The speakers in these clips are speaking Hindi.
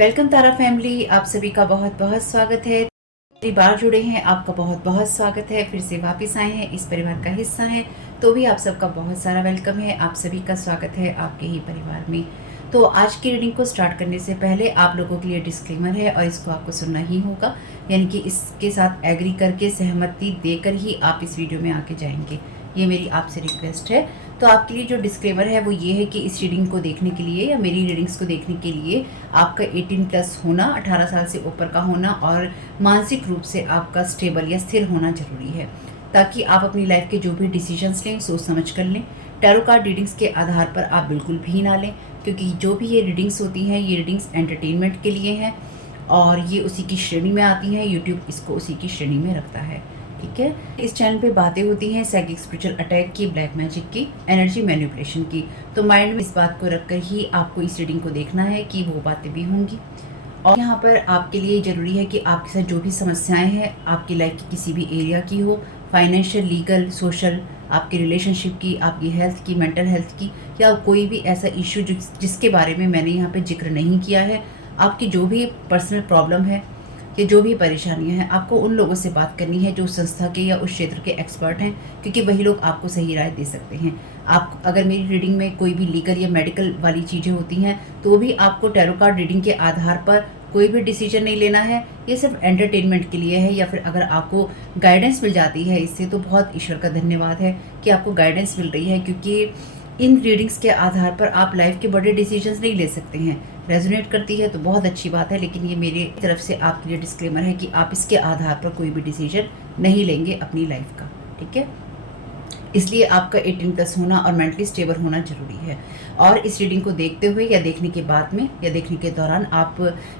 वेलकम तारा फैमिली, आप सभी का बहुत बहुत स्वागत है। पहली बार जुड़े हैं, आपका बहुत बहुत स्वागत है। फिर से वापस आए हैं, इस परिवार का हिस्सा हैं, तो भी आप सबका बहुत सारा वेलकम है। आप सभी का स्वागत है आपके ही परिवार में। तो आज की रीडिंग को स्टार्ट करने से पहले आप लोगों के लिए डिस्क्लेमर है और इसको आपको सुनना ही होगा, यानी कि इसके साथ एग्री करके सहमति देकर ही आप इस वीडियो में आके जाएंगे। ये मेरी आपसे रिक्वेस्ट है। तो आपके लिए जो डिस्क्लेमर है वो ये है कि इस रीडिंग को देखने के लिए या मेरी रीडिंग्स को देखने के लिए आपका 18+ होना, 18 साल से ऊपर का होना और मानसिक रूप से आपका स्टेबल या स्थिर होना जरूरी है, ताकि आप अपनी लाइफ के जो भी डिसीजंस लें सोच समझ कर लें। टैरो कार्ड रीडिंग्स के आधार पर आप बिल्कुल भी ना लें, क्योंकि जो भी ये रीडिंग्स होती हैं ये रीडिंग्स एंटरटेनमेंट के लिए हैं और ये उसी की श्रेणी में आती हैं। यूट्यूब इसको उसी की श्रेणी में रखता है, ठीक है। इस चैनल पे बातें होती हैं साइकिक स्पिरिचुअल अटैक की, ब्लैक मैजिक की, एनर्जी मैनिपुलेशन की। तो माइंड में इस बात को रखकर ही आपको इस रीडिंग को देखना है कि वो बातें भी होंगी। और यहाँ पर आपके लिए ज़रूरी है कि आपके साथ जो भी समस्याएं हैं आपकी लाइफ की किसी भी एरिया की हो, फाइनेंशियल, लीगल, सोशल, आपकी रिलेशनशिप की, आपकी हेल्थ की, मेंटल हेल्थ की, या कोई भी ऐसा इश्यू जिसके बारे में मैंने यहाँ पे जिक्र नहीं किया है, आपकी जो भी पर्सनल प्रॉब्लम है कि जो भी परेशानियां हैं, आपको उन लोगों से बात करनी है जो संस्था के या उस क्षेत्र के एक्सपर्ट हैं, क्योंकि वही लोग आपको सही राय दे सकते हैं। आप अगर मेरी रीडिंग में कोई भी लीगल या मेडिकल वाली चीज़ें होती हैं तो भी आपको टैरो कार्ड रीडिंग के आधार पर कोई भी डिसीजन नहीं लेना है। ये सिर्फ एंटरटेनमेंट के लिए है, या फिर अगर आपको गाइडेंस मिल जाती है इससे तो बहुत ईश्वर का धन्यवाद है कि आपको गाइडेंस मिल रही है, क्योंकि इन रीडिंग्स के आधार पर आप लाइफ के बड़े डिसीजंस नहीं ले सकते हैं। रेजोनेट करती है तो बहुत अच्छी बात है, लेकिन ये मेरी तरफ से आपके लिए डिस्क्लेमर है कि आप इसके आधार पर कोई भी डिसीजन नहीं लेंगे अपनी लाइफ का, ठीक है। इसलिए आपका 18+ होना और मेंटली स्टेबल होना जरूरी है। और इस रीडिंग को देखते हुए या देखने के बाद में या देखने के दौरान आप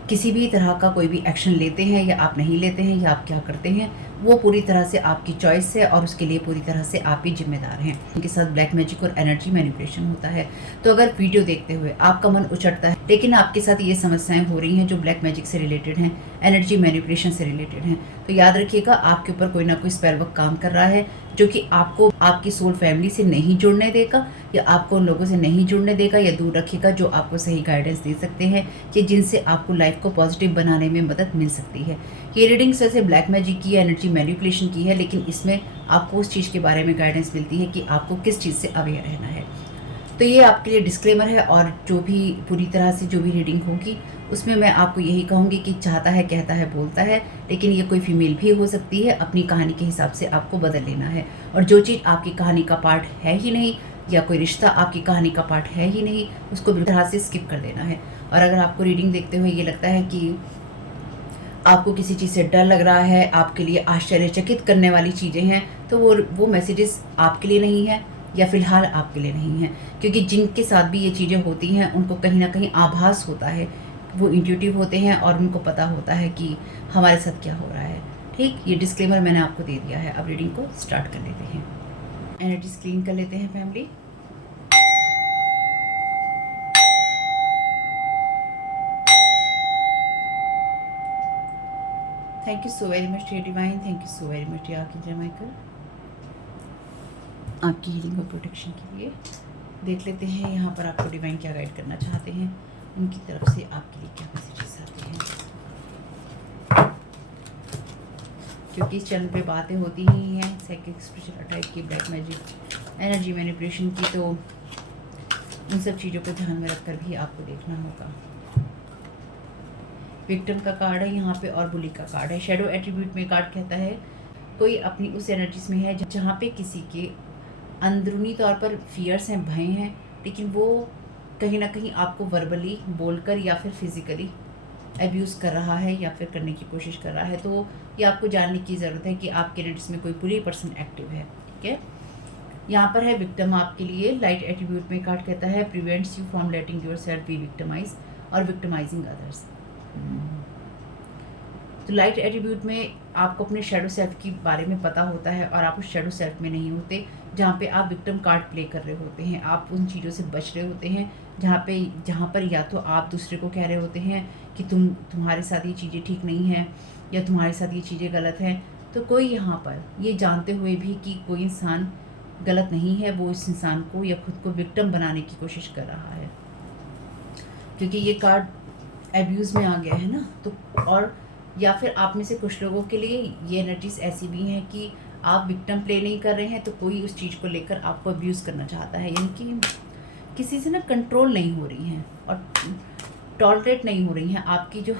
किसी भी तरह का कोई भी एक्शन लेते हैं या आप नहीं लेते हैं या आप क्या करते हैं, वो पूरी तरह से आपकी चॉइस है और उसके लिए पूरी तरह से आप ही जिम्मेदार हैं। उनके साथ ब्लैक मैजिक और एनर्जी मैनिपुलेशन होता है। तो अगर वीडियो देखते हुए आपका मन उचटता है लेकिन आपके साथ ये समस्याएं हो रही हैं जो ब्लैक मैजिक से रिलेटेड हैं, एनर्जी मैनिपुलेशन से रिलेटेड हैं, तो याद रखिएगा आपके ऊपर कोई ना कोई स्पेल वर्क काम कर रहा है, जो कि आपको आपकी सोल फैमिली से नहीं जुड़ने देगा या आपको उन लोगों से नहीं जुड़ने देगा या दूर रखेगा जो आपको सही गाइडेंस दे सकते हैं कि जिनसे आपको लाइफ को पॉजिटिव बनाने में मदद मिल सकती है। ये रीडिंग्स वैसे ब्लैक मैजिक की, एनर्जी मैनिपुलेशन की है, लेकिन इसमें आपको उस चीज़ के बारे में गाइडेंस मिलती है कि आपको किस चीज़ से अवेयर रहना है। तो ये आपके लिए डिस्क्लेमर है। और जो भी पूरी तरह से जो भी रीडिंग होगी उसमें मैं आपको यही कहूँगी कि चाहता है, कहता है, बोलता है, लेकिन ये कोई फीमेल भी हो सकती है। अपनी कहानी के हिसाब से आपको बदल लेना है। और जो चीज़ आपकी कहानी का पार्ट है ही नहीं या कोई रिश्ता आपकी कहानी का पार्ट है ही नहीं, उसको बिल्कुल तरह से स्किप कर देना है। और अगर आपको रीडिंग देखते हुए ये लगता है कि आपको किसी चीज़ से डर लग रहा है, आपके लिए आश्चर्यचकित करने वाली चीज़ें हैं, तो वो मैसेजेस आपके लिए नहीं है या फिलहाल आपके लिए नहीं है, क्योंकि जिनके साथ भी ये चीज़ें होती हैं उनको कहीं ना कहीं आभास होता है, वो इंट्यूटिव होते हैं और उनको पता होता है कि हमारे साथ क्या हो रहा है। ठीक, ये डिस्क्लेमर मैंने आपको दे दिया है। अब रीडिंग को स्टार्ट कर लेते हैं। एनर्जीज क्लीन कर लेते हैं family. Thank you so very much dear divine, thank you so very much dear archangel Michael, आपकी हीलिंग और प्रोटेक्शन के लिए। देख लेते हैं यहाँ पर आपको डिवाइन क्या गाइड करना चाहते हैं, उनकी तरफ से आपके लिए क्या मैसेजेस आते हैं, क्योंकि इस चैनल पे बातें होती ही हैं साइकिक स्पिरिचुअल अटैक की, ब्लैक मैजिक, एनर्जी मैनिपुलेशन की, तो उन सब चीज़ों को ध्यान में रखकर भी आपको देखना होगा। विक्टिम का कार्ड है यहाँ पे और बुली का कार्ड है। शैडो एट्रीब्यूट में कार्ड कहता है कोई अपनी उस एनर्जीज में है जहाँ पे किसी के अंदरूनी तौर पर फियर्स हैं, भय हैं, लेकिन वो कहीं ना कहीं आपको वर्बली बोलकर या फिर फिजिकली अब्यूज़ कर रहा है या फिर करने की कोशिश कर रहा है। तो ये आपको जानने की ज़रूरत है कि आपके एनर्जीज में कोई बुरी पर्सन एक्टिव है, ठीक है। यहाँ पर है विक्टिम आपके लिए। लाइट एट्रीब्यूट में कार्ड कहता है prevents you from letting yourself be victimize और विक्टिमाइजिंग अदर्स। तो लाइट एट्रीब्यूट में आपको अपने शेडो सेल्फ के बारे में पता होता है और आप उस शेडो सेल्फ में नहीं होते जहाँ पे आप विक्टिम कार्ड प्ले कर रहे होते हैं। आप उन चीज़ों से बच रहे होते हैं जहाँ पर या तो आप दूसरे को कह रहे होते हैं कि तुम्हारे साथ ये चीज़ें ठीक नहीं हैं या तुम्हारे साथ ये चीज़ें गलत हैं। तो कोई यहाँ पर ये जानते हुए भी कि कोई इंसान गलत नहीं है, वो इस इंसान को या खुद को विक्टिम बनाने की कोशिश कर रहा है, क्योंकि ये कार्ड एब्यूज़ में आ गया है ना, तो और या फिर आप में से कुछ लोगों के लिए ये एनर्जीज़ ऐसी भी हैं कि आप विक्टिम प्ले नहीं कर रहे हैं, तो कोई उस चीज़ को लेकर आपको अब्यूज़ करना चाहता है, यानी कि किसी से ना कंट्रोल नहीं हो रही हैं और टॉलरेट नहीं हो रही हैं आपकी जो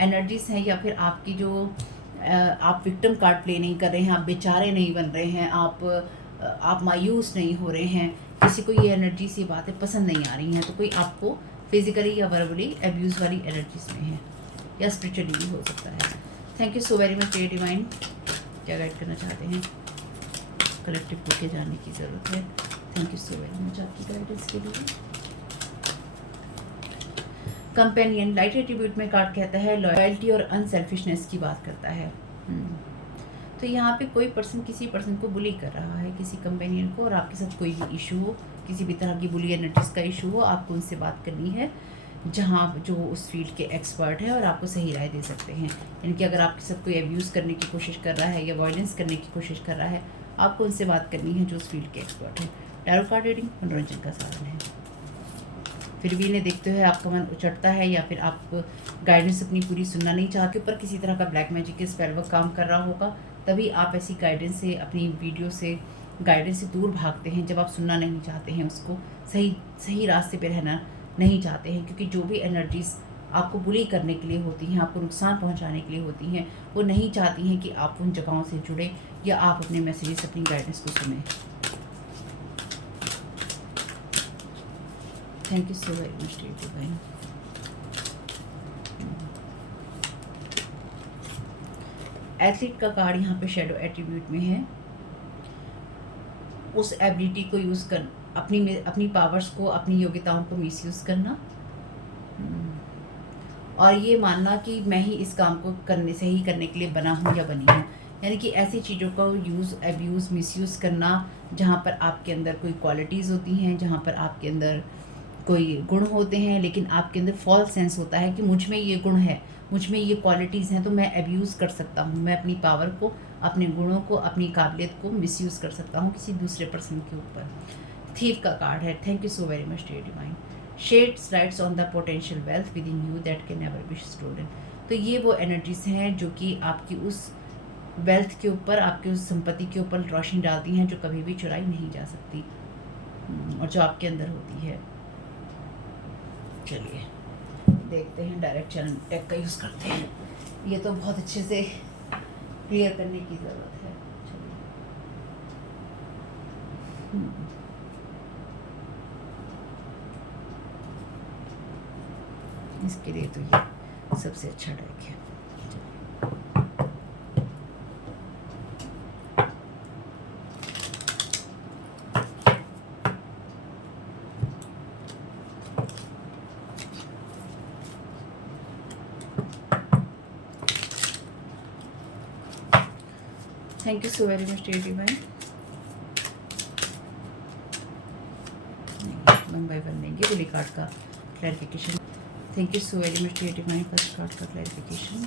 एनर्जीज़ हैं, या फिर आपकी जो आप विक्टिम कार्ड प्ले नहीं कर रहे हैं, आप बेचारे नहीं बन रहे हैं, आप मायूस नहीं हो रहे हैं, किसी को ये एनर्जीज़, ये बातें पसंद नहीं आ रही हैं, तो कोई आपको फिजिकली या वर्बली एब्यूज़ वाली एनर्जीज़ में है, या स्पिरिचुअली भी हो सकता है। Thank you so very much dear divine. क्या गाइड करना चाहते हैं? कलेक्टिव को के जानने की ज़रूरत है। Thank you so very much आपकी गाइडेंस के लिए। कंपेनियन लाइट एट्रीब्यूट में कार्ड कहता है लॉयल्टी और अनसेल्फिशनेस की बात करता है। तो यहाँ पे कोई पर्सन किसी पर्सन को बुली कर रहा है, किसी कंपेनियन को, और आपके साथ कोई भी इशू हो, किसी भी तरह की बुली एनर्जीज का इशू हो, आपको उनसे बात करनी है जहाँ जो उस फील्ड के एक्सपर्ट है और आपको सही राय दे सकते हैं। यानी कि अगर आपके साथ कोई अब्यूज़ करने की कोशिश कर रहा है या वायलेंस करने की कोशिश कर रहा है, आपको उनसे बात करनी है जो उस फील्ड के एक्सपर्ट है। टैरो कार्ड रीडिंग मनोरंजन का साधन है। फिर भी इन्हें देखते हुए आपका मन उचटता है या फिर आप गाइडेंस अपनी पूरी सुनना नहीं चाहते, ऊपर किसी तरह का ब्लैक मैजिक के स्पेल वर्क काम कर रहा होगा, तभी आप ऐसी गाइडेंस से, अपनी वीडियो से, गाइडेंस से दूर भागते हैं, जब आप सुनना नहीं चाहते हैं, उसको सही रास्ते पे रहना नहीं चाहते हैं। क्योंकि जो भी एनर्जीज़ आपको बुली करने के लिए होती हैं, आपको नुकसान पहुंचाने के लिए होती हैं, वो नहीं चाहती हैं कि आप उन जगहों से जुड़ें या आप अपने मैसेजेस, अपनी गाइडेंस को सुनें। Thank you so very much dear divine. Athlete का कार्ड यहाँ पे शैडो एट्रीब्यूट में है। उस एबिलिटी को यूज़ कर अपनी पावर्स को, अपनी योग्यताओं को मिसयूज़ करना, और ये मानना कि मैं ही इस काम को सही करने के लिए बना हूँ या बनी हूँ। यानी कि ऐसी चीज़ों का यूज़, एब्यूज़, मिसयूज़ करना जहाँ पर आपके अंदर कोई क्वालिटीज़ होती हैं, जहाँ पर आपके अंदर कोई गुण होते हैं, लेकिन आपके अंदर फॉल्स सेंस होता है कि मुझ में ये गुण है, मुझ में ये क्वालिटीज़ हैं, तो मैं एब्यूज़ कर सकता हूँ, मैं अपनी पावर को, अपने गुणों को, अपनी काबिलियत को मिसयूज़ कर सकता हूँ किसी दूसरे पर्सन के ऊपर। थीफ का कार्ड है। Thank you so very much dear divine. Shades lights on the potential wealth within you that can never be stolen. तो ये वो एनर्जीज़ हैं जो कि आपकी उस वेल्थ के ऊपर, आपकी उस संपत्ति के ऊपर रोशनी डालती हैं, जो कभी भी चुराई नहीं जा सकती और जो आपके अंदर होती है। चलिए देखते हैं, डायरेक्ट चैनल टेक का यूज़ करते हैं। ये तो बहुत अच्छे से क्लियर करने की ज़रूरत है। इसके लिए तो ये सबसे अच्छा डेक है। Thank you so very much dear divine. One by one लेंगे बुली कार्ड का clarification. Thank you so very much dear divine. First card का clarification.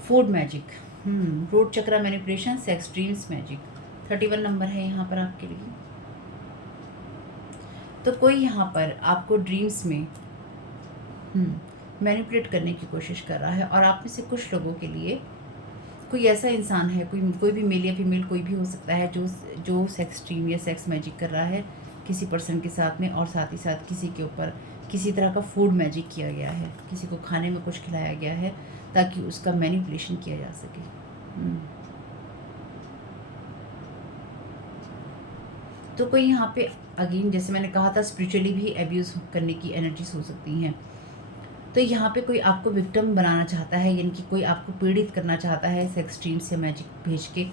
Food magic, root chakra manipulation, sex dreams magic. 31 number है यहाँ पर आपके लिए। तो कोई यहाँ पर आपको ड्रीम्स में मैनिपुलेट करने की कोशिश कर रहा है, और आप में से कुछ लोगों के लिए कोई ऐसा इंसान है, कोई भी मेल या फीमेल कोई भी हो सकता है, जो सेक्स ड्रीम या सेक्स मैजिक कर रहा है किसी पर्सन के साथ में, और साथ ही साथ किसी के ऊपर किसी तरह का फूड मैजिक किया गया है, किसी को खाने में कुछ खिलाया गया है ताकि उसका मैनिपुलेशन किया जा सके। तो कोई यहाँ पे अगेन, जैसे मैंने कहा था, स्पिरिचुअली भी एब्यूज़ करने की एनर्जीज हो सकती हैं। तो यहाँ पे कोई आपको विक्टिम बनाना चाहता है, यानी कि कोई आपको पीड़ित करना चाहता है सेक्स ड्रीम्स या मैजिक भेज के।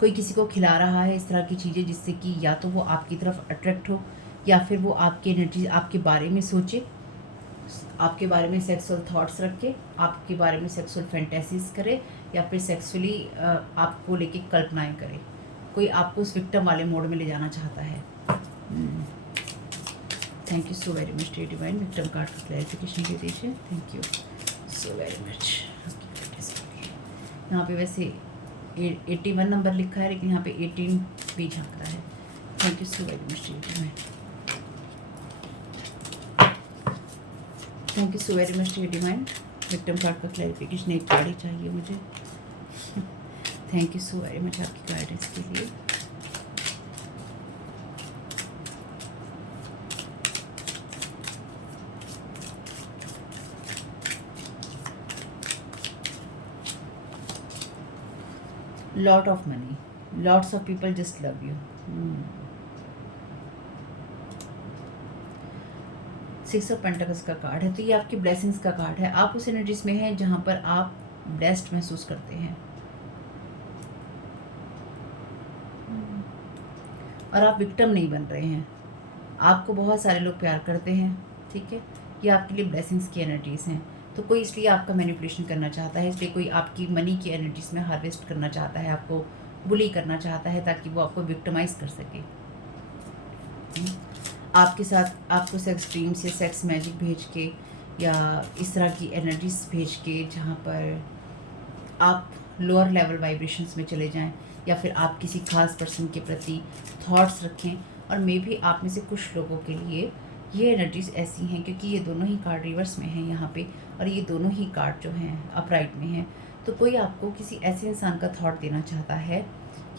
कोई किसी को खिला रहा है इस तरह की चीज़ें जिससे कि या तो वो आपकी तरफ अट्रैक्ट हो, या फिर वो आपकी एनर्जी, आपके बारे में सोचे, आपके बारे में सेक्सुअल थॉट्स रखे, आपके बारे में सेक्सुअल फैंटेसीज करे, या फिर सेक्सुअली आपको लेके कल्पनाएं करे। कोई आपको उस विक्टिम वाले मोड में ले जाना चाहता है। Thank you so very much dear divine. Victim card का क्लैरिफिकेशन दे दीजिए। Thank you so very much. यहाँ पे वैसे 81 नंबर लिखा है, लेकिन यहाँ पे 18 भी झाँक रहा है। Thank you so very much divine. Thank you so very much divine. Victim card का क्लैरिफिकेशन एक कार्ड ही चाहिए मुझे। Thank you so very much आपकी गाइडेंस के लिए। Lot of money, lots of people just love you. 6 of pentacles का कार्ड है, तो ये आपकी ब्लेसिंग्स का कार्ड है। आप उस एनर्जीज में हैं जहाँ पर आप ब्लेस्ड महसूस करते हैं और आप विक्टिम नहीं बन रहे हैं। आपको बहुत सारे लोग प्यार करते हैं, ठीक है। ये आपके लिए ब्लेसिंग्स की एनर्जीज हैं। तो कोई इसलिए आपका मैनिपुलेशन करना चाहता है, इसलिए कोई आपकी मनी की एनर्जीज में हार्वेस्ट करना चाहता है, आपको बुली करना चाहता है ताकि वो आपको विक्टिमाइज कर सके। आपके साथ आपको सेक्स ड्रीम्स या सेक्स मैजिक भेज के या इस तरह की एनर्जीज भेज के जहाँ पर आप लोअर लेवल वाइब्रेशंस में चले जाएं, या फिर आप किसी खास पर्सन के प्रति थॉट्स रखें। और मे भी आप में से कुछ लोगों के लिए ये एनर्जीज ऐसी हैं, क्योंकि ये दोनों ही कार्ड रिवर्स में हैं यहाँ पे, और ये दोनों ही कार्ड जो हैं अपराइट में हैं। तो कोई आपको किसी ऐसे इंसान का थॉट देना चाहता है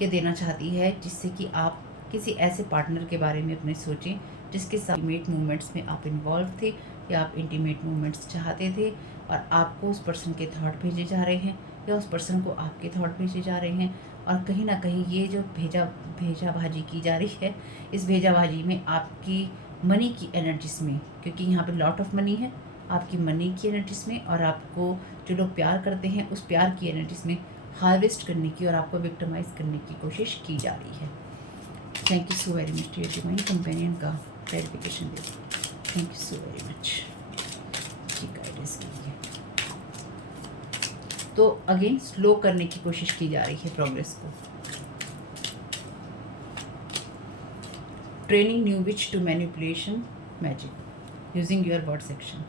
या देना चाहती है, जिससे कि आप किसी ऐसे पार्टनर के बारे में अपने सोचें जिसके साथ इंटीमेट मूवमेंट्स में आप इन्वॉल्व थे, या आप इंटीमेट मूवमेंट्स चाहते थे, और आपको उस पर्सन के थॉट भेजे जा रहे हैं या उस पर्सन को आपके थॉट भेजे जा रहे हैं। और कहीं ना कहीं ये जो भेजाबाजी की जा रही है, इस भेजाबाजी में आपकी मनी की एनर्जीज में, क्योंकि यहाँ पे लॉट ऑफ मनी है, आपकी मनी की एनर्जीज में और आपको जो लोग प्यार करते हैं उस प्यार की एनर्जीज में हार्वेस्ट करने की और आपको विक्टिमाइज करने की कोशिश की जा रही है। Thank you so very much dear divine, companion का क्लैरिफिकेशन दे। Thank you so very much की गाइडेंस के लिए। तो अगेन स्लो करने की कोशिश की जा रही है प्रोग्रेस को। Training new witch to manipulation magic using your word section.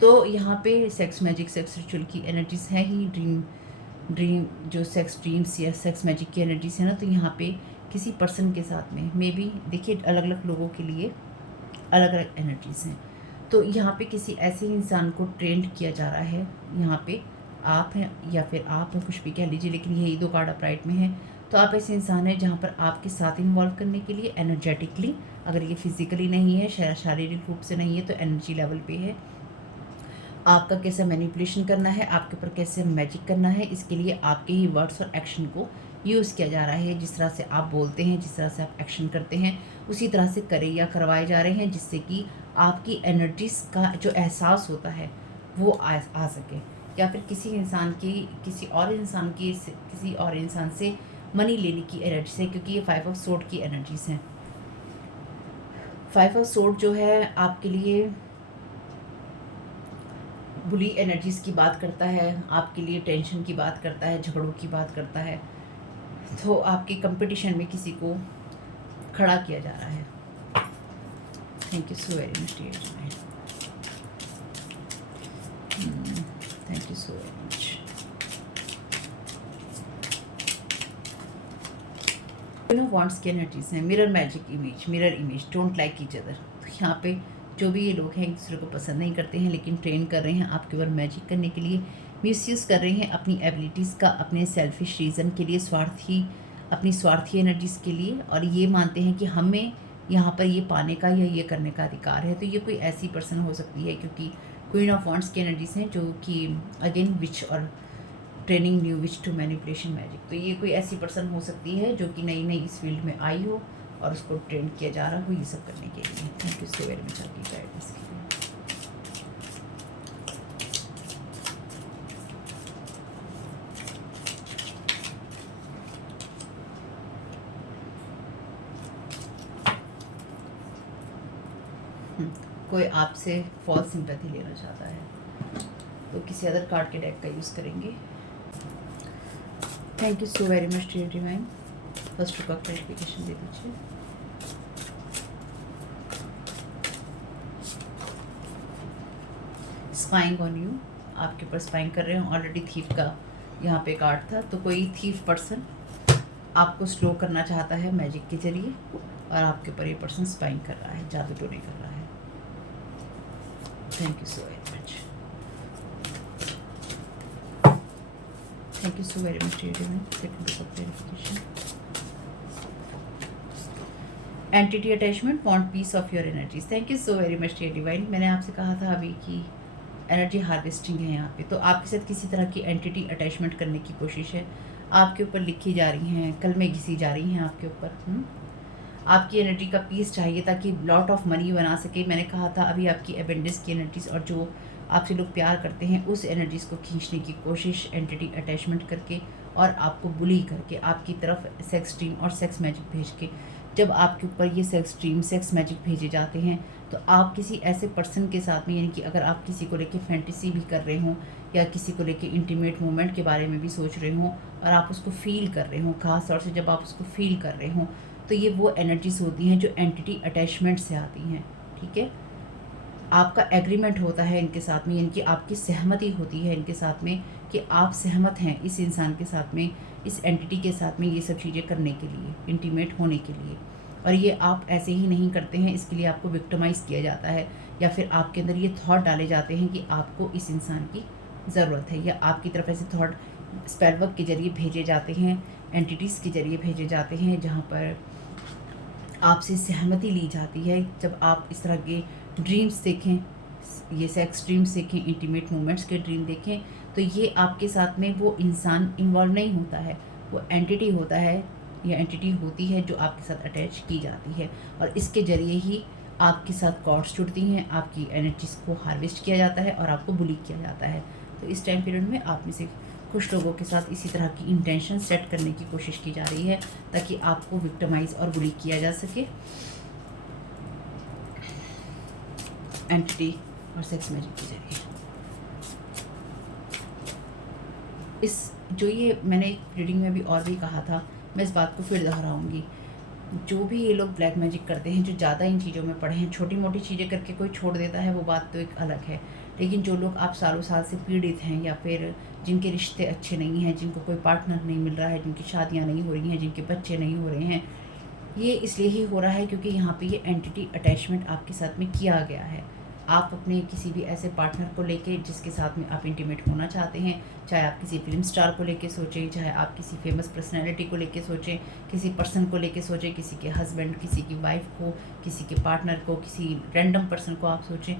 तो यहाँ पे सेक्स मैजिक, सेक्स रिचुअल की एनर्जीज है ही। ड्रीम जो सेक्स ड्रीम्स या सेक्स मैजिक की एनर्जीज है ना, तो यहाँ पे किसी पर्सन के साथ में मे बी देखिए अलग अलग लोगों के लिए अलग अलग एनर्जीज हैं। तो यहाँ पे किसी ऐसे इंसान को ट्रेंड किया जा रहा है, यहाँ पे आप हैं या फिर आप हैं, कुछ भी कह लीजिए, लेकिन यही दो कार्ड अपराइट में है। तो आप ऐसे इंसान हैं जहाँ पर आपके साथ इन्वॉल्व करने के लिए एनर्जेटिकली, अगर ये फिजिकली नहीं है, शारीरिक रूप से नहीं है, तो एनर्जी लेवल पे है। आपका कैसे मैनिपुलेशन करना है, आपके ऊपर कैसे मैजिक करना है, इसके लिए आपके ही वर्ड्स और एक्शन को यूज़ किया जा रहा है। जिस तरह से आप बोलते हैं, जिस तरह से आप एक्शन करते हैं, उसी तरह से करे या करवाए जा रहे हैं, जिससे कि आपकी एनर्जीज का जो एहसास होता है वो आ सके। या फिर किसी और इंसान से मनी लेने की एनर्जी से, क्योंकि ये 5 ऑफ सोर्ड की एनर्जीज हैं। 5 ऑफ सोर्ड जो है आपके लिए बुरी एनर्जीज की बात करता है, आपके लिए टेंशन की बात करता है, झगड़ों की बात करता है। तो आपके कंपटीशन में किसी को खड़ा किया जा रहा है। Thank you so very much dear divine. Thank you so very much. Wants की एनर्जीज हैं। Mirror magic image, mirror image, don't like each other. तो यहाँ पे जो भी ये लोग हैं एक दूसरे को पसंद नहीं करते हैं, लेकिन ट्रेन कर रहे हैं आपके ऊपर मैजिक करने के लिए, मिसयूज़ कर रहे हैं अपनी एबिलिटीज़ का, अपने सेल्फिश रीज़न के लिए, अपनी स्वार्थी एनर्जीज़ के लिए, और ये मानते हैं कि हमें यहाँ पर ये पाने का या ये करने का अधिकार है। तो ये कोई ऐसी पर्सन हो सकती है, क्योंकि क्वीन ऑफ वांड्स की एनर्जीज हैं, जो कि अगेन विच और training new witch to manipulation magic. तो ये कोई ऐसी पर्सन हो सकती है जो कि नई इस फील्ड में आई हो और उसको ट्रेन किया जा रहा हो ये सब करने के लिए। Thank you so very much आपकी गाइडेंस के लिए। कोई आपसे फॉल्स सिंपैथी लेना चाहता है, तो किसी अदर कार्ड के डेक का यूज़ करेंगे। Thank you so very much dear divine. First का क्लैरिफिकेशन दे दीजिए। स्पाइंग ऑन यू, आपके ऊपर स्पाइंग कर रहे हैं। ऑलरेडी थीफ का यहाँ पे कार्ड था। तो कोई थीफ पर्सन आपको स्लो करना चाहता है मैजिक के जरिए, और आपके ऊपर ये पर्सन स्पाइंग कर रहा है, जादू टोने कर रहा है। Thank you so very much, thank you so very much clarification. Entity attachment want piece of your energies. Thank you so very much divine. मैंने आपसे कहा था अभी कि एनर्जी हार्वेस्टिंग है यहाँ पे, तो आपके साथ किसी तरह की एंटिटी अटैचमेंट करने की कोशिश है, आपके ऊपर लिखी जा रही हैं, कल में घिसी जा रही हैं आपके ऊपर। आपकी एनर्जी का पीस चाहिए ताकि लॉट ऑफ मनी बना सके। मैंने कहा था अभी आपकी एबेंडेंस की एनर्जीज और जो आपसे लोग प्यार करते हैं उस एनर्जीज़ को खींचने की कोशिश एंटिटी अटैचमेंट करके और आपको बुली करके आपकी तरफ सेक्स ड्रीम और सेक्स मैजिक भेज के, जब आपके ऊपर ये सेक्स ड्रीम सेक्स मैजिक भेजे जाते हैं तो आप किसी ऐसे पर्सन के साथ में, यानी कि अगर आप किसी को लेके फैंटेसी भी कर रहे हों या किसी को लेके इंटीमेट मोमेंट के बारे में भी सोच रहे हों और आप उसको फील कर रहे हों, खास तौर से जब आप उसको फील कर रहे हों, तो ये वो एनर्जीज होती हैं जो एंटिटी अटैचमेंट से आती हैं। ठीक है, आपका एग्रीमेंट होता है इनके साथ में, यानी कि आपकी सहमति होती है इनके साथ में कि आप सहमत हैं इस इंसान के साथ में, इस एंटिटी के साथ में ये सब चीज़ें करने के लिए, इंटीमेट होने के लिए। और ये आप ऐसे ही नहीं करते हैं, इसके लिए आपको विक्टिमाइज़ किया जाता है या फिर आपके अंदर ये थॉट डाले जाते हैं कि आपको इस इंसान की ज़रूरत है, या आपकी तरफ ऐसे थॉट स्पेल वर्क के ज़रिए भेजे जाते हैं, एंटिटीज़ के ज़रिए भेजे जाते हैं, जहाँ पर आपसे सहमति ली जाती है। जब आप इस तरह के ड्रीम्स देखें, ये सेक्स ड्रीम्स देखें, इंटीमेट मोमेंट्स के ड्रीम देखें, तो ये आपके साथ में वो इंसान इन्वॉल्व नहीं होता है, वो एंटिटी होता है या एंटिटी होती है जो आपके साथ अटैच की जाती है, और इसके ज़रिए ही आपके साथ कॉर्ड्स जुड़ती हैं, आपकी एनर्जीज़ को हार्वेस्ट किया जाता है और आपको बुली किया जाता है। तो इस टाइम पीरियड में आप में से कुछ लोगों के साथ इसी तरह की इंटेंशन सेट करने की कोशिश की जा रही है ताकि आपको विक्टिमाइज और बुली किया जा सके एंटिटी और सेक्स मैजिक के जरिए। इस जो ये मैंने एक रीडिंग में भी और भी कहा था, मैं इस बात को फिर दोहराऊंगी, जो भी ये लोग ब्लैक मैजिक करते हैं, जो ज़्यादा इन चीज़ों में पढ़े हैं, छोटी मोटी चीज़ें करके कोई छोड़ देता है वो बात तो एक अलग है, लेकिन जो लोग आप सालों साल से पीड़ित हैं या फिर जिनके रिश्ते अच्छे नहीं हैं, जिनको कोई पार्टनर नहीं मिल रहा है, जिनकी शादियाँ नहीं हो रही हैं, जिनके बच्चे नहीं हो रहे हैं, ये इसलिए ही हो रहा है क्योंकि यहाँ पे ये एंटिटी अटैचमेंट आपके साथ में किया गया है। आप अपने किसी भी ऐसे पार्टनर को लेके जिसके साथ में आप इंटीमेट होना चाहते हैं, चाहे आप किसी फिल्म स्टार को लेके सोचें, चाहे आप किसी फेमस पर्सनैलिटी को लेके सोचें, किसी पर्सन को लेके सोचें, किसी के हस्बैंड, किसी की वाइफ को, किसी के पार्टनर को, किसी रैंडम पर्सन को आप सोचें,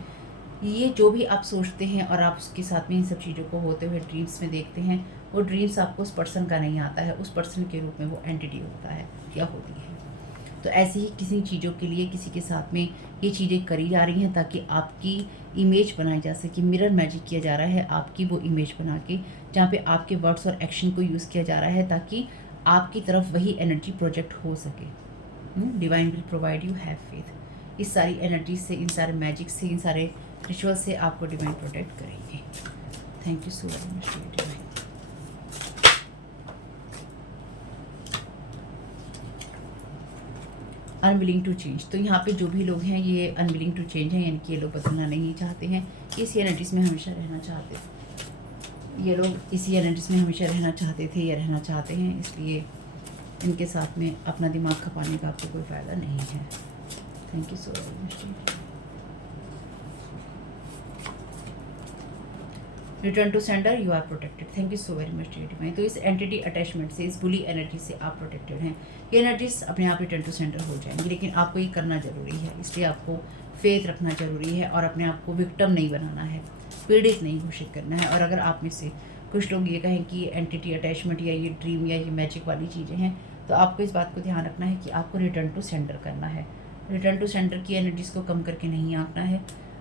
ये जो भी आप सोचते हैं और आप उसके साथ में इन सब चीज़ों को होते हुए ड्रीम्स में देखते हैं, वो ड्रीम्स आपको उस पर्सन का नहीं आता है, उस पर्सन के रूप में वो एंटिटी होता है या होती है। तो ऐसे ही किसी चीज़ों के लिए किसी के साथ में ये चीज़ें करी जा रही हैं ताकि आपकी इमेज बनाई जा सके, मिरर मैजिक किया जा रहा है आपकी वो इमेज बना के, जहाँ पे आपके वर्ड्स और एक्शन को यूज़ किया जा रहा है ताकि आपकी तरफ वही एनर्जी प्रोजेक्ट हो सके। Divine will provide you, have faith. इस सारी एनर्जी से, इन सारे मैजिक से, इन सारे रिचुअल से आपको डिवाइन प्रोटेक्ट करेंगे। Thank you so very much divine. Unwilling to change, तो यहाँ पे जो भी लोग हैं ये अनविलिंग टू चेंज हैं, यानी कि ये लोग बदलना नहीं चाहते हैं, इसी एनर्जीज में हमेशा रहना चाहते थे। ये लोग इसी एनर्जीज में हमेशा रहना चाहते थे या रहना चाहते हैं, इसलिए इनके साथ में अपना दिमाग खपाने का आपको कोई फ़ायदा नहीं है। Thank you so very much. Return to sender, you are protected. Thank you so very much divine. तो इस एंटिटी अटैचमेंट से, इस बुली एनर्जी से आप प्रोटेक्टेड हैं। ये एनर्जीज अपने आप रिटर्न टू सेंडर हो जाएंगी, लेकिन आपको ये करना ज़रूरी है, इसलिए आपको फेथ रखना ज़रूरी है और अपने आप को विक्टिम नहीं बनाना है, पीड़ित नहीं घोषित करना है। और अगर आप में से कुछ लोग ये कहें कि एंटिटी अटैचमेंट या ये ड्रीम या ये मैजिक वाली चीज़ें हैं, तो आपको इस बात को ध्यान रखना है कि आपको रिटर्न टू सेंडर करना है। रिटर्न टू सेंडर की एनर्जीज़ को कम करके नहीं आंकना है।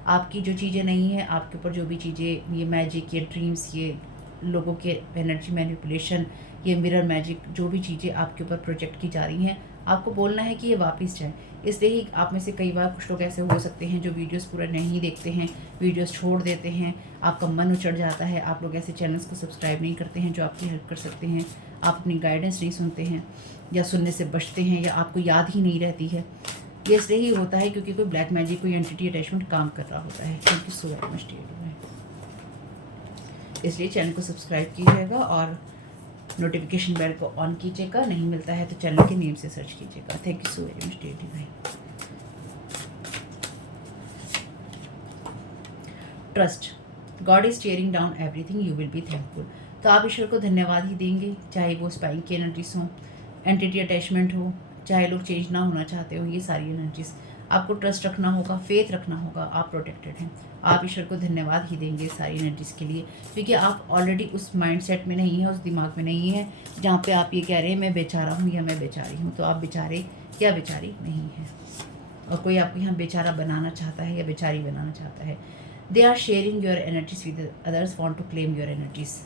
आपकी जो चीज़ें नहीं हैं, आपके ऊपर जो भी चीज़ें, ये मैजिक, ये ड्रीम्स, ये लोगों के एनर्जी मैनिपुलेशन, ये मिरर मैजिक, जो भी चीज़ें आपके ऊपर प्रोजेक्ट की जा रही हैं, आपको बोलना है कि ये वापस जाए। इसलिए ही आप में से कई बार कुछ लोग ऐसे हो सकते हैं जो वीडियोस पूरा नहीं देखते हैं, वीडियोस छोड़ देते हैं, आपका मन उचड़ जाता है, आप लोग ऐसे चैनल्स को सब्सक्राइब नहीं करते हैं जो आपकी हेल्प कर सकते हैं, आप अपनी गाइडेंस नहीं सुनते हैं या सुनने से बचते हैं या आपको याद ही नहीं रहती है। ये इसलिए ही होता है क्योंकि कोई ब्लैक मैजिक, कोई एंटिटी अटैचमेंट काम कर रहा होता है। Thank you so very much dear. इसलिए चैनल को सब्सक्राइब कीजिएगा और नोटिफिकेशन बेल को ऑन कीजिएगा। नहीं मिलता है तो चैनल के नेम से सर्च कीजिएगा। Thank you so very much dear divine. Trust, god is tearing down everything, you will be thankful. तो आप ईश्वर को धन्यवाद ही देंगे, चाहे वो स्पाइंग की एनर्जीज हो, एंटिटी अटैचमेंट हो, चाहे लोग चेंज ना होना चाहते हो, ये सारी एनर्जीज आपको ट्रस्ट रखना होगा, फेथ रखना होगा। आप प्रोटेक्टेड हैं, आप ईश्वर को धन्यवाद ही देंगे सारी एनर्जीज के लिए, क्योंकि आप ऑलरेडी उस माइंडसेट में नहीं है, उस दिमाग में नहीं है जहाँ पे आप ये कह रहे हैं मैं बेचारा हूँ या मैं बेचारी हूँ। तो आप बेचारे या बेचारी नहीं हैं, और कोई आपको यहाँ बेचारा बनाना चाहता है या बेचारी बनाना चाहता है। They are sharing your energies with others, want to claim your energies.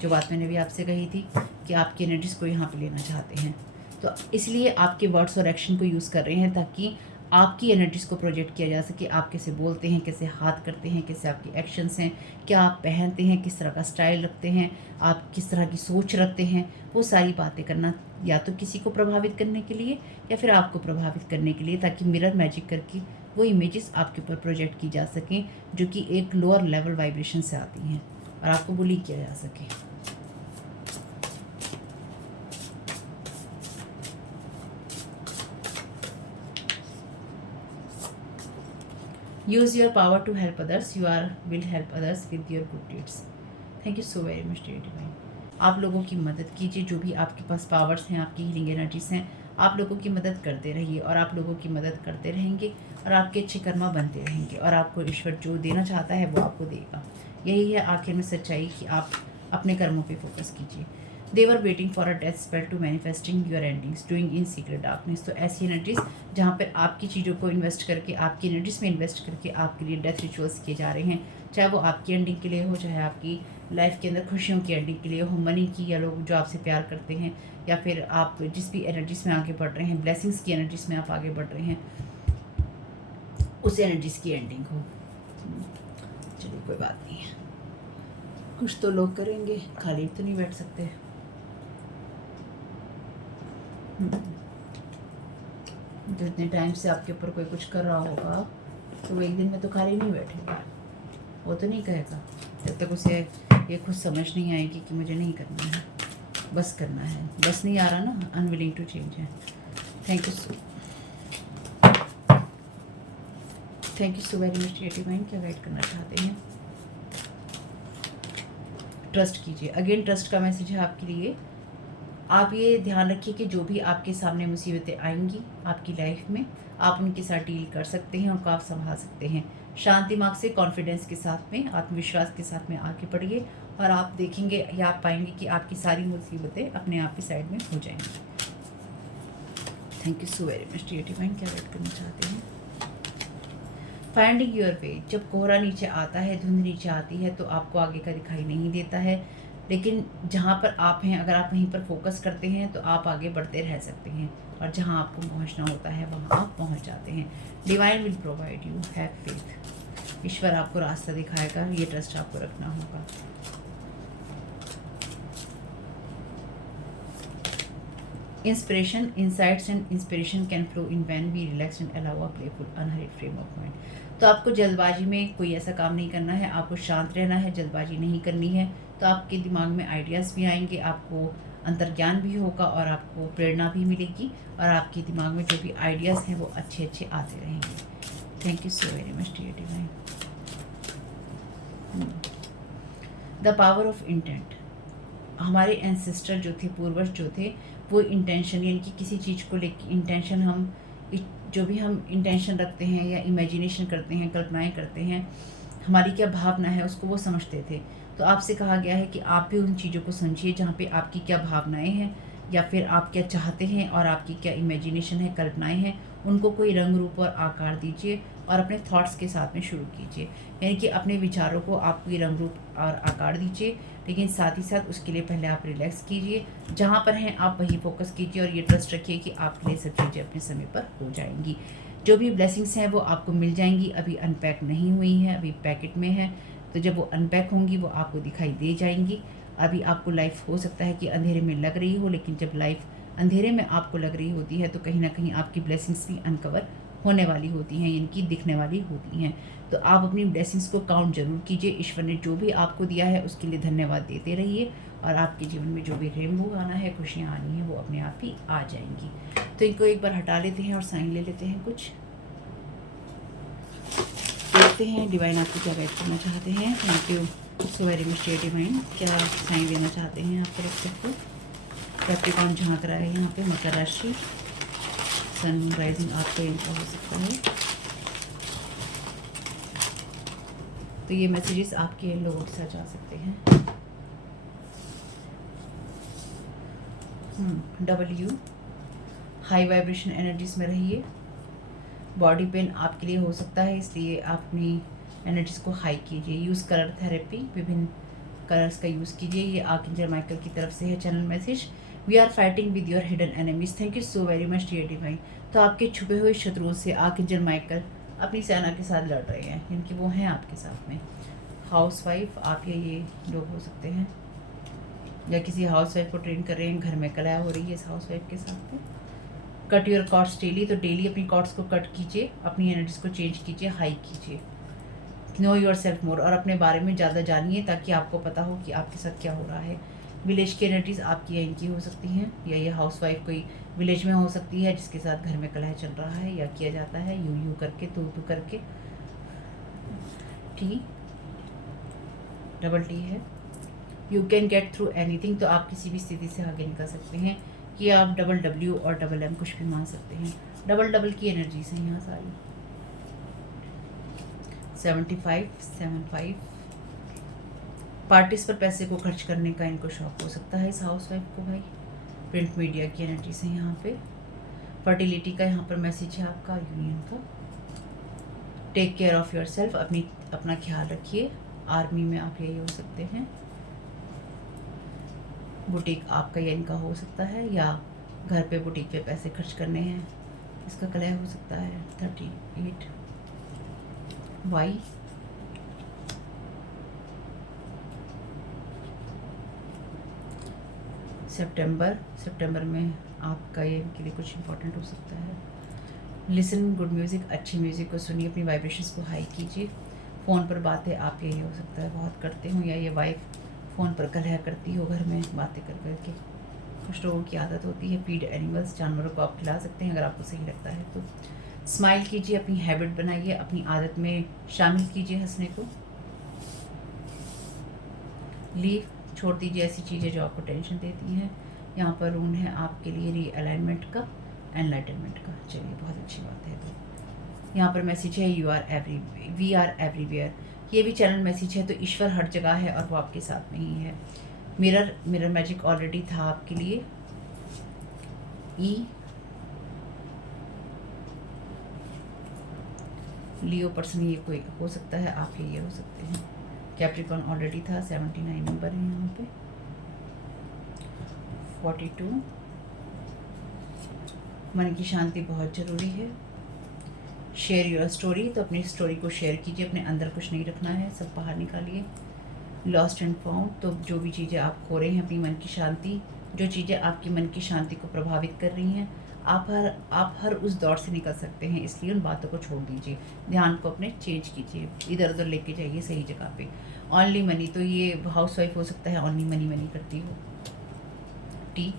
जो बात मैंने भी आपसे कही थी कि आपकी एनर्जीज को यहाँ पे लेना चाहते हैं, तो इसलिए आपके वर्ड्स और एक्शन को यूज़ कर रहे हैं ताकि आपकी एनर्जीज को प्रोजेक्ट किया जा सके। आप कैसे बोलते हैं, कैसे हाथ करते हैं, कैसे आपकी एक्शंस हैं, क्या आप पहनते हैं, किस तरह का स्टाइल रखते हैं, आप किस तरह की सोच रखते हैं, वो सारी बातें करना या तो किसी को प्रभावित करने के लिए या फिर आपको प्रभावित करने के लिए, ताकि मिरर मैजिक करके वो इमेजेस आपके ऊपर प्रोजेक्ट की जा सकें जो कि एक लोअर लेवल वाइब्रेशन से आती हैं और आपको बुली किया जा सके। Use your power to help others, you are will help others with your good deeds. Thank you so very much dear divine. आप लोगों की मदद कीजिए, जो भी आपके पास पावर्स हैं, आपकी हीलिंग एनर्जीज हैं, आप लोगों की मदद करते रहिए और आप लोगों की मदद करते रहेंगे और आपके अच्छे कर्मा बनते रहेंगे और आपको ईश्वर जो देना चाहता है वो आपको देगा। यही है आखिर में सच्चाई कि आप अपने कर्मों पे फोकस कीजिए। They were waiting for a death spell to manifesting your endings doing in secret darkness. तो ऐसी एनर्जीज जहाँ पर आपकी चीज़ों को इन्वेस्ट करके, आपकी एनर्जीज में इन्वेस्ट करके आपके लिए डेथ रिचुअल्स किए जा रहे हैं, चाहे वो आपकी एंडिंग के लिए हो, चाहे आपकी लाइफ के अंदर खुशियों की एंडिंग के लिए हो, मनी की, या लोग जो आपसे प्यार करते हैं, या फिर आप जिस भी एनर्जीज में आगे बढ़ रहे हैं, ब्लेसिंग्स की एनर्जीज में आप आगे बढ़ रहे हैं, उस एनर्जीज की एंडिंग हो। चलिए कोई बात नहीं है, कुछ तो लोग करेंगे, खाली तो नहीं बैठ सकते। जितने टाइम से आपके ऊपर कोई कुछ कर रहा होगा तो वो एक दिन में तो खाली नहीं बैठेगा, वो तो नहीं कहेगा जब तक उसे ये खुद समझ नहीं आएगी कि मुझे नहीं करना है, बस करना है। बस नहीं आ रहा ना, अनविलिंग टू चेंज है। Thank you so very much dear divine. क्या गाइड करना चाहते हैं? ट्रस्ट कीजिए। अगेन ट्रस्ट का मैसेज है आपके लिए। आप ये ध्यान रखिए कि जो भी आपके सामने मुसीबतें आएंगी आपकी लाइफ में, आप उनके साथ डील कर सकते हैं, उनको आप संभाल सकते हैं। शांत दिमाग से, कॉन्फिडेंस के साथ में, आत्मविश्वास के साथ में आगे बढ़िए और आप देखेंगे या आप पाएंगे कि आपकी सारी मुसीबतें अपने आप ही साइड में हो जाएंगी। Thank you so very much dear divine. क्या गाइड करना चाहते हैं? Finding your way. जब कोहरा नीचे आता है, धुंध नीचे आती है, तो आपको आगे का दिखाई नहीं देता है, लेकिन जहाँ पर आप हैं अगर आप वहीं पर फोकस करते हैं तो आप आगे बढ़ते रह सकते हैं और जहाँ आपको पहुँचना होता है वहाँ आप पहुँच जाते हैं। Divine will provide you, have faith. ईश्वर आपको रास्ता दिखाएगा, ये ट्रस्ट आपको रखना होगा। Inspiration, insights and inspiration can flow in when we relax and allow a playful unhurried frame of mind. तो आपको जल्दबाजी में कोई ऐसा काम नहीं करना है, आपको शांत रहना है, जल्दबाजी नहीं करनी है। तो आपके दिमाग में आइडियाज़ भी आएंगे, आपको अंतर्ज्ञान भी होगा और आपको प्रेरणा भी मिलेगी और आपके दिमाग में जो भी आइडियाज़ हैं वो अच्छे अच्छे आते रहेंगे। Thank you so very much dear divine. The power of intent. हमारे एंसेस्टर जो थे, पूर्वज जो थे, वो इंटेंशन यानी कि किसी चीज़ को लेकर इंटेंशन, हम जो भी हम इंटेंशन रखते हैं या इमेजिनेशन करते हैं, कल्पनाएं करते हैं, हमारी क्या भावना है उसको वो समझते थे। तो आपसे कहा गया है कि आप भी उन चीज़ों को समझिए जहाँ पे आपकी क्या भावनाएं हैं या फिर आप क्या चाहते हैं और आपकी क्या इमेजिनेशन है, कल्पनाएं हैं, उनको कोई रंग रूप और आकार दीजिए और अपने थॉट्स के साथ में शुरू कीजिए। यानी कि अपने विचारों को आप कोई रंग रूप और आकार दीजिए, लेकिन साथ ही साथ उसके लिए पहले आप रिलैक्स कीजिए। जहाँ पर हैं आप वहीं फोकस कीजिए और ये ट्रस्ट रखिए कि आपके लिए सब चीज़ें अपने समय पर हो जाएंगी। जो भी ब्लेसिंग्स हैं वो आपको मिल जाएंगी। अभी अनपैक नहीं हुई हैं, अभी पैकेट में है, तो जब वो अनपैक होंगी वो आपको दिखाई दे जाएंगी। अभी आपको लाइफ हो सकता है कि अंधेरे में लग रही हो, लेकिन जब लाइफ अंधेरे में आपको लग रही होती है तो कहीं ना कहीं आपकी ब्लेसिंग्स भी अनकवर होने वाली होती हैं, यानी कि दिखने वाली होती हैं। तो आप अपनी ब्लेसिंग्स को काउंट जरूर कीजिए। ईश्वर ने जो भी आपको दिया है उसके लिए धन्यवाद देते रहिए, और आपके जीवन में जो भी रेनबो आना है, खुशियाँ आनी है, वो अपने आप ही आ जाएंगी। तो इनको एक बार हटा लेते हैं और साइन ले लेते हैं कुछ। देखते हैं डिवाइन आपको क्या गाइड करना चाहते हैं। Thank you so very much dear divine. क्या साइन देना चाहते हैं आप करेक्टर को? कैप्रिकॉर्न झांक रहा है यहाँ पे, मकर राशि, सन राइजिंग आपका इनका हो सकता है। तो ये मैसेजेस आपके इन लोगों के साथ जा सकते हैं। डब्ल्यू, हाई वाइब्रेशन एनर्जीज में रहिए। बॉडी पेन आपके लिए हो सकता है, इसलिए आप अपनी एनर्जीज को हाई कीजिए। यूज़ कलर थेरेपी, विभिन्न कलर्स का यूज़ कीजिए। ये आर्कएंजल माइकल की तरफ से है channel message. We are fighting with your hidden enemies. Thank you so very much dear divine. तो आपके छुपे हुए शत्रुओं से आर्कएंजल माइकल अपनी सेना के साथ लड़ रहे हैं, इनकी वो हैं आपके साथ में। हाउसवाइफ आप या ये लोग हो सकते हैं, या किसी हाउसवाइफ को ट्रेन कर रहे हैं, घर में कलह हो रही है इस हाउसवाइफ के साथ में। कट योर कॉर्ड्स डेली, तो डेली अपनी कॉर्ड्स को कट कीजिए, अपनी एनर्जीज को चेंज कीजिए, हाई कीजिए। नो योर सेल्फ मोर, और अपने बारे में ज़्यादा जानिए ताकि आपको पता हो कि आपके साथ क्या हो रहा है। विलेज की एनर्जीज आपकी या इनकी हो सकती हैं, या ये हाउसवाइफ कोई विलेज में हो सकती है जिसके साथ घर में कलह चल रहा है, या किया जाता है यू करके, तू करके। टी, डबल टी है। You can get through anything, तो आप किसी भी स्थिति से आगे निकल सकते हैं। कि आप डबल डब्ल्यू और डबल एम कुछ भी मान सकते हैं। डबल की एनर्जीज हैं यहाँ सारी। 75 पार्टीज पर पैसे को खर्च करने का इनको शौक हो सकता है इस हाउसवाइफ को भाई। प्रिंट मीडिया की एनर्जीज हैं यहाँ पे। फर्टिलिटी का यहाँ पर मैसेज है आपका, यूनियन का। Take care of yourself, अपना ख्याल रखिए। आर्मी में आप यही हो सकते हैं। बुटीक आपका या इनका हो सकता है, या घर पे बुटीक पे पैसे खर्च करने हैं, इसका कलह हो सकता है। 38 वाई, सितंबर में आपका ये इनके लिए कुछ इंपॉर्टेंट हो सकता है। लिसन गुड म्यूज़िक, अच्छी म्यूज़िक को सुनिए, अपनी वाइब्रेशंस को हाई कीजिए। फ़ोन पर बातें आप यही हो सकता है बहुत करते हो, या ये वाइफ फ़ोन पर कलह करती हो घर में बातें कर करके। कुछ लोगों की आदत होती है। फीड एनिमल्स, जानवरों को आप खिला सकते हैं अगर आपको सही लगता है तो। स्माइल कीजिए, अपनी हैबिट बनाइए, अपनी आदत में शामिल कीजिए हंसने को। लीव, छोड़ दीजिए ऐसी चीज़ें जो आपको टेंशन देती हैं। यहाँ पर रून है आपके लिए रीअलाइनमेंट का, एनलाइटनमेंट का। चलिए बहुत अच्छी बात है। तो यहाँ पर मैसेज है वी आर एवरीवेयर। ये भी चैनल मैसेज है, तो ईश्वर हर जगह है और वो आपके साथ में ही है। मिरर मैजिक ऑलरेडी था आपके लिए। लियो पर्सन ये कोई हो सकता है, आप ये हो सकते हैं। कैप्रिकॉर्न ऑलरेडी था, 79 नंबर है यहाँ पे। 42, मन की शांति बहुत ज़रूरी है। शेयर योर स्टोरी, तो अपनी स्टोरी को शेयर कीजिए, अपने अंदर कुछ नहीं रखना है, सब बाहर निकालिए। लॉस्ट एंड फाउंड, तो जो भी चीज़ें आप खो रहे हैं, अपनी मन की शांति, जो चीज़ें आपकी मन की शांति को प्रभावित कर रही हैं, आप हर उस दौर से निकल सकते हैं, इसलिए उन बातों को छोड़ दीजिए। ध्यान को अपने चेंज कीजिए, इधर उधर लेके जाइए सही जगह पे। ऑनली मनी, तो ये हाउसवाइफ हो सकता है, ऑनली मनी करती हो। टी,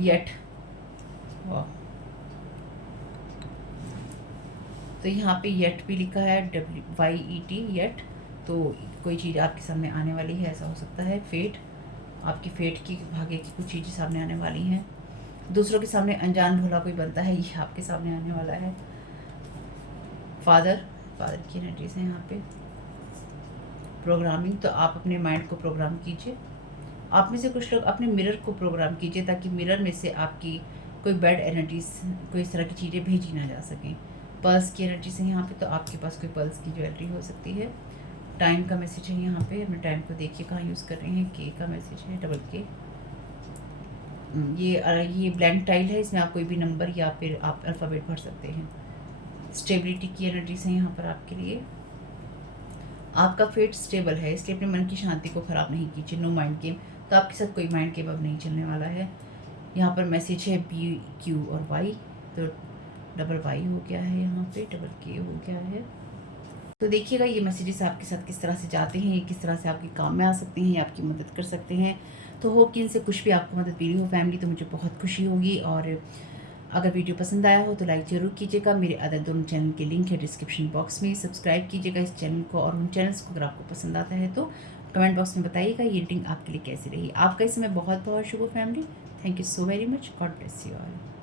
येट, वाह, तो यहाँ पे येट भी लिखा है, WYET, येट। तो कोई चीज़ आपके सामने आने वाली है, ऐसा हो सकता है। फेट, आपकी फेट की भाग्य की कुछ चीज़ें सामने आने वाली हैं। दूसरों के सामने अनजान भोला कोई बनता है, ये आपके सामने आने वाला है। फादर की एनर्जी से यहाँ पे। प्रोग्रामिंग, तो आप अपने माइंड को प्रोग्राम कीजिए। आप में से कुछ लोग अपने मिरर को प्रोग्राम कीजिए ताकि मिरर में से आपकी कोई बैड एनर्जीज, कोई इस तरह की चीज़ें भेजी ना जा सकें। पर्स की एनर्जी से यहाँ पे, तो आपके पास कोई पर्स की ज्वेलरी हो सकती है। टाइम का मैसेज है यहाँ पे, अपने टाइम को देखिए कहाँ यूज़ कर रहे हैं। के का मैसेज है, डबल के। ये ब्लैंक टाइल है, इसमें आप कोई भी नंबर या फिर आप अल्फ़ाबेट भर सकते हैं। स्टेबिलिटी की एनर्जीज है यहाँ पर आपके लिए। आपका फेट स्टेबल है, इसलिए अपने मन की शांति को ख़राब नहीं कीजिए। नो माइंड गेम, तो आपके साथ कोई माइंड गेम अब नहीं चलने वाला है। यहाँ पर मैसेज है B, Q और Y, तो डबल वाई हो गया है, यहाँ पे डबल के हो गया है। तो देखिएगा ये मैसेजेस आपके साथ किस तरह से जाते हैं, किस तरह से आपके काम में आ सकते हैं, आपकी मदद कर सकते हैं। तो होप कि इनसे कुछ भी आपको मदद मिली हो फैमिली, तो मुझे बहुत खुशी होगी। और अगर वीडियो पसंद आया हो तो लाइक ज़रूर कीजिएगा। मेरे अदर दोनों चैनल के लिंक है डिस्क्रिप्शन बॉक्स में। सब्सक्राइब कीजिएगा इस चैनल को और उन चैनल्स को, अगर आपको पसंद आता है तो कमेंट बॉक्स में बताइएगा ये रीडिंग आपके लिए कैसी रही। आपका इस समय बहुत बहुत शुभ हो family. Thank you so very much. God bless you all.